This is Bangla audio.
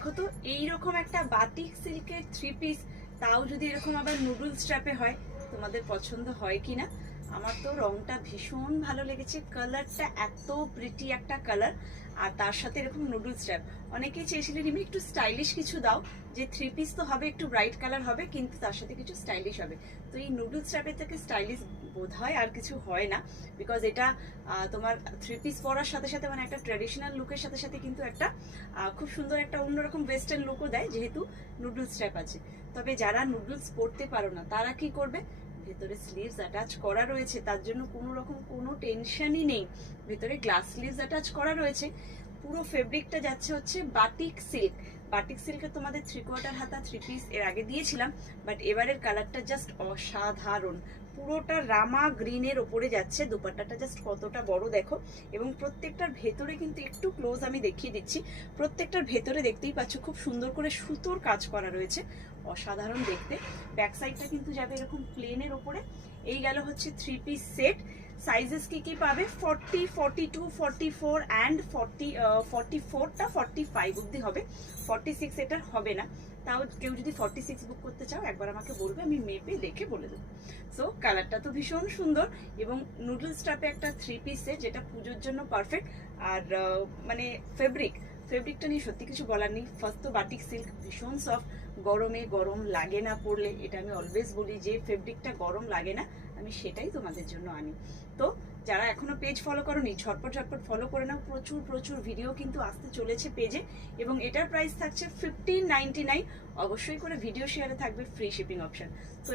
দেখো তো এইরকম একটা বাটিক সিল্কের 3 পিস, তাও যদি এরকম আবার নুডল স্ট্র্যাপে হয়, তোমাদের পছন্দ হয় কিনা? আমার তো রংটা ভীষণ ভালো লেগেছে, কালারটা এত প্রিটি একটা কালার, আর তার সাথে এরকম নুডল স্ট্র্যাপ। অনেকেই চেয়েছিলেন রিমি একটু স্টাইলিশ কিছু দাও, যে 3 পিস তো হবে, একটু ব্রাইট কালার হবে, কিন্তু তার সাথে কিছু স্টাইলিশ হবে। তো এই নুডল স্ট্র্যাপের থেকে স্টাইলিশ বোধ হয় আর কিছু হয় না, বিকজ এটা তোমার 3 পিস পরার সাথে সাথে মানে একটা ট্র্যাডিশনাল লুকের সাথে সাথে কিন্তু একটা খুব সুন্দর একটা অন্যরকম ওয়েস্টার্ন লুকও দেয়, যেহেতু নুডলস স্ট্র্যাপ আছে। তবে যারা নুডলস পরতে পারো না, তারা কি করবে? ভেতরে স্লিভস অ্যাটাচ করা রয়েছে, তার জন্য কোনো রকম কোনো টেনশনই নেই। ভেতরে গ্লাস স্লিভস অ্যাটাচ করা রয়েছে। পুরো ফেব্রিকটা যাচ্ছে হচ্ছে বাটিক সিল্ক। বাটিক সিল্কে তোমাদের 3/4 হাতা 3 পিস এর আগে দিয়েছিলাম, বাট এবারের কালারটা জাস্ট অসাধারণ। পুরোটা রামা গ্রিনের ওপরে যাচ্ছে, দুপাট্টাটা জাস্ট কতটা বড় দেখো। এবং প্রত্যেকটার ভেতরে কিন্তু একটু ক্লোজ আমি দেখিয়ে দিচ্ছি, প্রত্যেকটার ভেতরে দেখতেই পাচ্ছ খুব সুন্দর করে সুতোর কাজ করা রয়েছে, অসাধারণ দেখতে। ব্যাক সাইডটা কিন্তু যাবে এরকম প্লেনের ওপরে। এই গেল হচ্ছে 3 পিস সেট। সাইজেস কি পাবে? 40, 42, 44 অ্যান্ড 44টা 45 অব্দি হবে। 46 এটার হবে না। তাও কেউ যদি 46 বুক করতে চাও একবার আমাকে বলবে, আমি মেপে দেখে বলে দেবো। সো কালারটা তো ভীষণ সুন্দর, এবং নুডলস স্টাফে একটা 3 পিস সেট, যেটা পুজোর জন্য পারফেক্ট। আর মানে ফেব্রিকটা নিয়ে সত্যি কিছু বলার নেই। ফার্স্ট তো বাটিক সিল্ক ভীষণ সফট, গরমে গরম লাগে না পরলে, এটা আমি অলওয়েজ বলি যে ফেব্রিকটা গরম লাগে না, আমি সেটাই তোমাদের জন্য আনি। তো যারা এখনো পেজ ফলো করোনি, ঝটপট ফলো করে নাও, প্রচুর প্রচুর ভিডিও কিন্তু আসতে চলেছে পেজে। এবং এটার প্রাইস থাকছে 1599। অবশ্যই করে ভিডিও শেয়ারে থাকবে ফ্রি শিপিং অপশন। তো